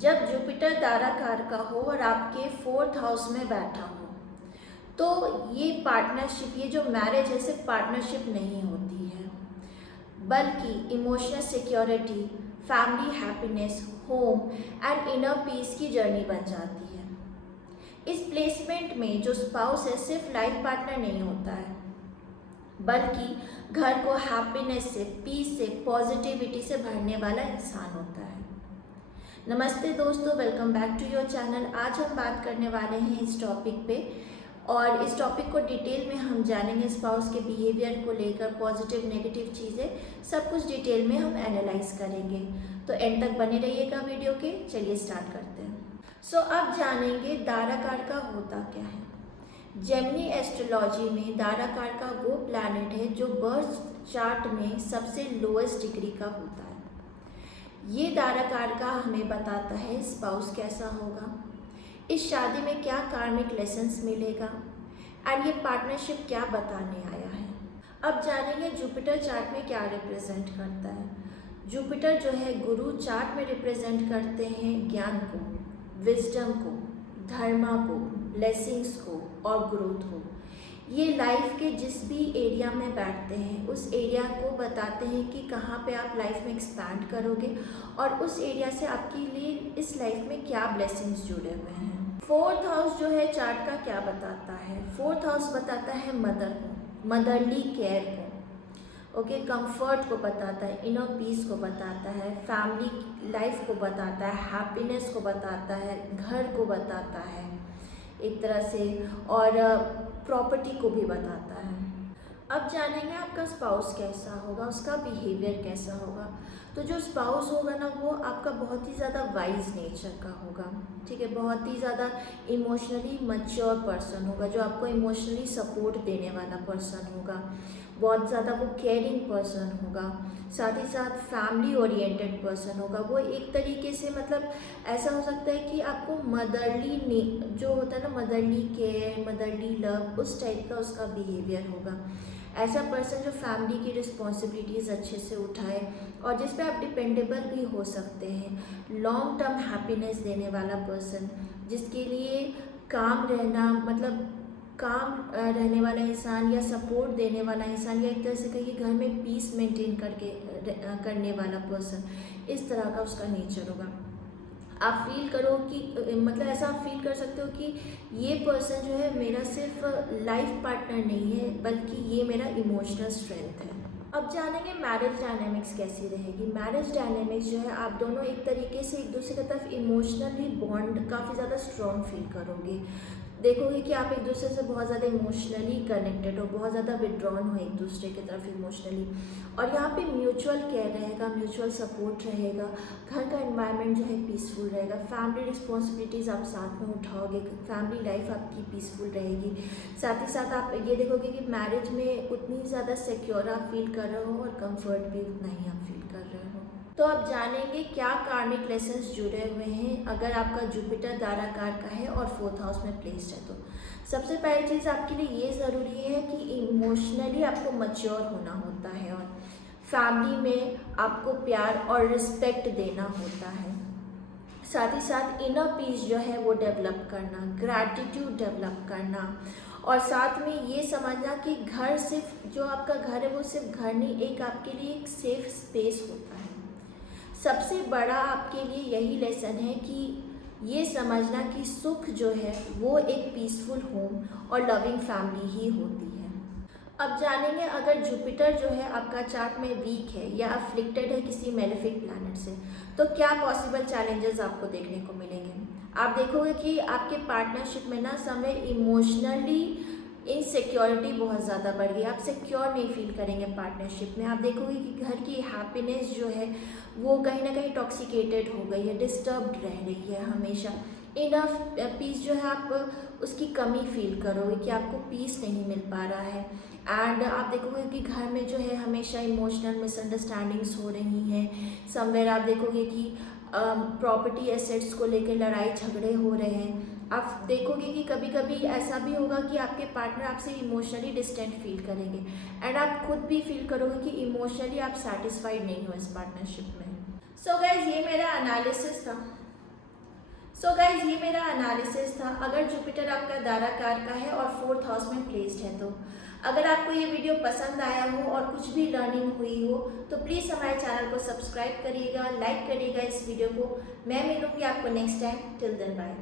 जब जुपिटर दाराकार का हो और आपके 4th हाउस में बैठा हो तो ये पार्टनरशिप, ये जो मैरिज है सिर्फ पार्टनरशिप नहीं होती है, बल्कि emotional security, family happiness, home and inner peace की जर्नी बन जाती है। इस प्लेसमेंट में जो स्पाउस है सिर्फ लाइफ पार्टनर नहीं होता है, बल्कि घर को हैप्पीनेस से, पीस से, पॉजिटिविटी से भरने वाला इंसान होता है। नमस्ते दोस्तों, welcome back to your channel. आज हम बात करने वाले हैं इस टॉपिक पे, और इस टॉपिक को डिटेल में हम जानेंगे। स्पाउस के बिहेवियर को लेकर पॉजिटिव नेगेटिव चीज़ें सब कुछ डिटेल में हम एनालाइज करेंगे, तो एंड तक बने रहिएगा वीडियो के। चलिए स्टार्ट करते हैं। अब जानेंगे दाराकार का होता क्या है। जेमिनी एस्ट्रोलॉजी में दाराकार का वो प्लैनेट है जो बर्थ चार्ट में सबसे लोएस्ट डिग्री का होता है। ये दाराकार का हमें बताता है स्पाउस कैसा होगा, इस शादी में क्या कार्मिक लेसन्स मिलेगा, एंड ये पार्टनरशिप क्या बताने आया है। अब जानेंगे जुपिटर चार्ट में क्या रिप्रेजेंट करता है। जुपिटर जो है गुरु चार्ट में रिप्रेजेंट करते हैं ज्ञान को, विजडम को, धर्मा को, ब्लेसिंग्स को और ग्रोथ को। ये लाइफ के जिस भी एरिया में बैठते हैं उस एरिया को बताते हैं कि कहाँ पे आप लाइफ में एक्सपैंड करोगे और उस एरिया से आपके लिए इस लाइफ में क्या ब्लेसिंग्स जुड़े हुए हैं। 4th हाउस जो है चार्ट का क्या बताता है। 4th हाउस बताता है मदर को, मदरली केयर को, ओके, कंफर्ट को बताता है, इनर पीस को बताता है, फैमिली लाइफ को बताता है, हैप्पीनेस को बताता है, घर को बताता है एक तरह से, और प्रॉपर्टी को भी बताता है। अब जानेंगे आपका स्पाउस कैसा होगा, उसका बिहेवियर कैसा होगा। तो जो स्पाउस होगा ना वो आपका बहुत ही ज़्यादा वाइज नेचर का होगा, ठीक है, बहुत ही ज़्यादा इमोशनली मैच्योर पर्सन होगा, जो आपको इमोशनली सपोर्ट देने वाला पर्सन होगा, बहुत ज़्यादा वो केयरिंग पर्सन होगा, साथ ही साथ फैमिली ओरिएंटेड पर्सन होगा। वो एक तरीके से मतलब ऐसा हो सकता है कि आपको मदरली जो होता है ना, मदरली केयर, मदरली लव, उस टाइप का उसका बिहेवियर होगा। ऐसा पर्सन जो फैमिली की रिस्पॉन्सिबिलिटीज़ अच्छे से उठाए और जिस पे आप डिपेंडेबल भी हो सकते हैं। लॉन्ग टर्म हैप्पीनेस देने वाला पर्सन, जिसके लिए काम रहना, मतलब काम रहने वाला इंसान या सपोर्ट देने वाला इंसान, या एक तरह से कहिए घर में पीस मेंटेन करने वाला पर्सन, इस तरह का उसका नेचर होगा। आप फील करो कि मतलब ऐसा आप फील कर सकते हो कि ये पर्सन जो है मेरा सिर्फ लाइफ पार्टनर नहीं है, बल्कि ये मेरा इमोशनल स्ट्रेंथ है। अब जानेंगे मैरिज डायनेमिक्स कैसी रहेगी। मैरिज डायनेमिक्स जो है, आप दोनों एक तरीके से एक दूसरे की तरफ इमोशनली बॉन्ड काफ़ी ज़्यादा स्ट्रॉन्ग फील करोगे। देखोगे कि आप एक दूसरे से बहुत ज़्यादा इमोशनली कनेक्टेड हो, बहुत ज़्यादा विड्रॉन हो एक दूसरे की तरफ इमोशनली, और यहाँ पे म्यूचुअल केयर रहेगा, म्यूचुअल सपोर्ट रहेगा, घर का एनवायरनमेंट जो है पीसफुल रहेगा, फैमिली रिस्पॉन्सिबिलिटीज़ आप साथ में उठाओगे, फैमिली लाइफ आपकी पीसफुल रहेगी। साथ ही साथ आप ये देखोगे कि मैरिज में उतनी ज़्यादा सिक्योर आप फील कर रहे हो और कम्फर्ट भी उतना ही आप फील कर रहे हो। तो अब जानेंगे क्या कार्मिक लेसन्स जुड़े हुए हैं अगर आपका जुपिटर दाराकार का है और 4th हाउस में प्लेस्ड है। तो सबसे पहली चीज़ आपके लिए ये ज़रूरी है कि इमोशनली आपको मैच्योर होना होता है, और फैमिली में आपको प्यार और रिस्पेक्ट देना होता है। साथ ही साथ इनर पीस जो है वो डेवलप करना, ग्रैटिट्यूड डेवलप करना, और साथ में ये समझना कि घर सिर्फ जो आपका घर है वो सिर्फ घर नहीं, एक आपके लिए एक सेफ स्पेस होता है। सबसे बड़ा आपके लिए यही लेसन है कि ये समझना कि सुख जो है वो एक पीसफुल होम और लविंग फैमिली ही होती है। अब जानेंगे अगर जुपिटर जो है आपका चार्ट में वीक है या अफ्लिक्टेड है किसी मेलेफिक प्लैनेट से, तो क्या पॉसिबल चैलेंजेस आपको देखने को मिलेंगे। आप देखोगे कि आपके पार्टनरशिप में ना समय इमोशनली इनसिक्योरिटी बहुत ज़्यादा बढ़ गई, आप सिक्योर नहीं फील करेंगे पार्टनरशिप में। आप देखोगे कि घर की हैप्पीनेस जो है वो कहीं ना कहीं टॉक्सिकेटेड हो गई है, डिस्टर्ब्ड रह रही है हमेशा। इनफ पीस जो है आप उसकी कमी फील करोगे कि आपको पीस नहीं मिल पा रहा है। एंड आप देखोगे कि घर में जो है हमेशा इमोशनल मिसअंडरस्टैंडिंग्स हो रही हैं। समवेयर आप देखोगे कि प्रॉपर्टी एसेट्स को लेकर लड़ाई झगड़े हो रहे हैं। आप देखोगे कि कभी कभी ऐसा भी होगा कि आपके पार्टनर आपसे इमोशनली डिस्टेंट फील करेंगे, एंड आप खुद भी फील करोगे कि इमोशनली आप सेटिस्फाइड नहीं हो इस पार्टनरशिप में। सो गाइज, ये मेरा एनालिसिस था। सो गाइज ये मेरा एनालिसिस था। अगर जुपिटर आपका दारा कार का है और 4th हाउस में प्लेस्ड है तो अगर आपको ये वीडियो पसंद आया हो और कुछ भी लर्निंग हुई हो तो प्लीज़ हमारे चैनल को सब्सक्राइब करिएगा, लाइक करिएगा इस वीडियो को। मैं मिलूंगी आपको next time. Till then bye.